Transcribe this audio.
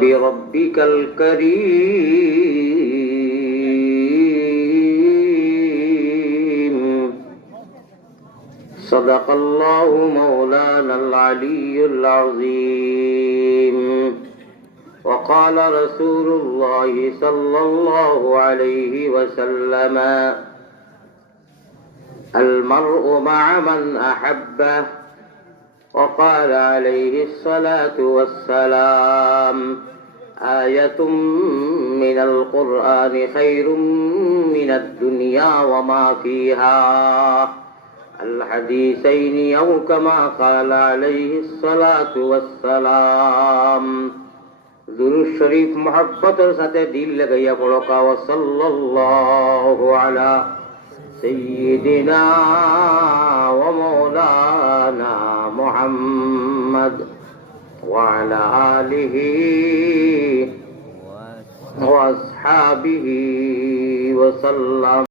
بربك الكريم. صدق الله مولانا العلي العظيم. وقال رسول الله صلى الله عليه وسلم: المرء مع من أحبه. وقال عليه الصلاة والسلام: آية من القرآن خير من الدنيا وما فيها. الحديثين أو كما قال عليه الصلاة والسلام. दुरूद शरीफ मोहब्बतर साथे दिल लगाइया पढ़ो का वसल्लल्लाहु अला सय्यिदिना व मौलाना मुहम्मद व अला आलिहि व अस्हाबिहि व सल्लम।